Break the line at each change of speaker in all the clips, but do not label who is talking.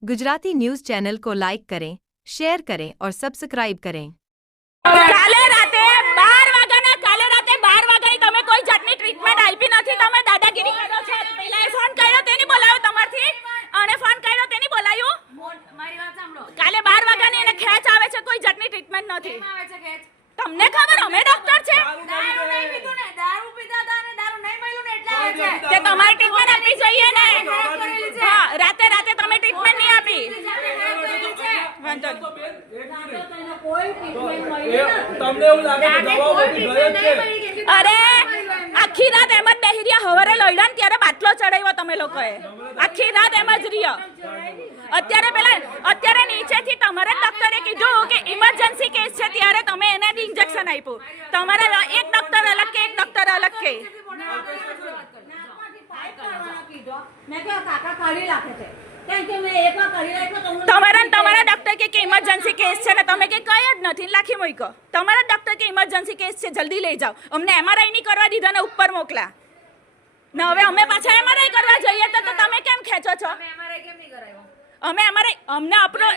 Gujarati news channel को like करें, share करें और सब्सक्राइब करें।
કાલે રાતે 12 વાગ્યાની તમે કોઈ જાતની ટ્રીટમેન્ટ આપી નથી. તમે દાદાગીરી કરો છો. પહેલા ફોન કર્યો તેની બોલાવ્યો તમારથી અને ફોન કર્યો તેની બોલાવ્યું. મારી વાત સાંભળો. કાલે 12 વાગ્યાની એને ખેંચ આવે છે, કોઈ જાતની ટ્રીટમેન્ટ નથી. કેમ આવે છે ખેંચ? તમને ખબર અમે ડોક્ટર છે. દારૂ નહીં પીધું ને, દારૂ પીધા હતા અને દારૂ નહીં મળ્યું ને એટલે આવે છે. તે તમારી ટ્રીટમેન્ટ આપવી જોઈએ ને. હા, રાતે તમે ટ્રીટમેન્ટ નહીં આપી. વાંધો
તમને એવું લાગે કે દવાઓ બધી ગઈ છે?
અરે આખી રાત એમ જ બેહી રહ્યા. હવારે લઈડા ને ત્યારે બાટલો ચડાવ્યો તમે લોકોએ. આખી રાત એમ જ રહ્યો. અત્યારે નીચેથી તમારા ડોક્ટરે કીધું કે ઇમરજન્સી કેસ છે, ત્યારે તમે એને ઇન્જેક્શન આપ્યું. તમારા એક ડોક્ટર અલગ કે એક ડોક્ટર અલગ કે તમારા ડોક્ટર કે ઇમરજન્સી કેસ છે ને તમે કે કઈ જ નથી લાખી મૂકો. તમારા ડોક્ટર કે ઇમરજન્સી કેસ છે, જલ્દી લઈ જાઓ. અમને એમઆરઆઈ નહીં કરવા દીધા ને ઉપર મોકલા ને હવે અમે પાછા એમઆરઆઈ કરવા જઈએ તો તમે કેમ ખેંચો છો? અમે અમને આપણો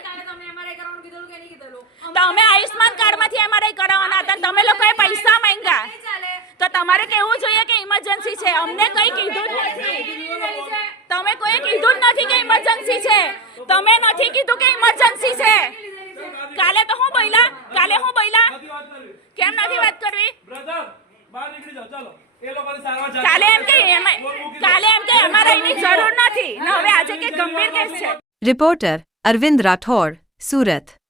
તો અમે આયુષ્માન કાર્ડમાંથી એમઆરઆઈ કરાવવાના હતા. તમે લોકોએ પૈસા માંગ્યા તો તમારે કેવું જોઈએ કે ઇમરજન્સી છે. અમને કઈ કીધું જ નથી. તમે કોઈ કીધું જ નથી કે ઇમરજન્સી છે. તમે નથી કીધું કે ઇમરજન્સી છે. કાલે તો હું બોલ્યા કેમ નથી વાત કરવી?
બ્રધર બહાર નીકળી જાઓ, ચાલો. એ લોકોની સારવાર ચાલે.
કાલે એમ કે એમઆરઆઈની જરૂર નથી ને હવે આજે કે ગંભીર કેસ છે.
रिपोर्टर अरविंद राठौड़, सूरत।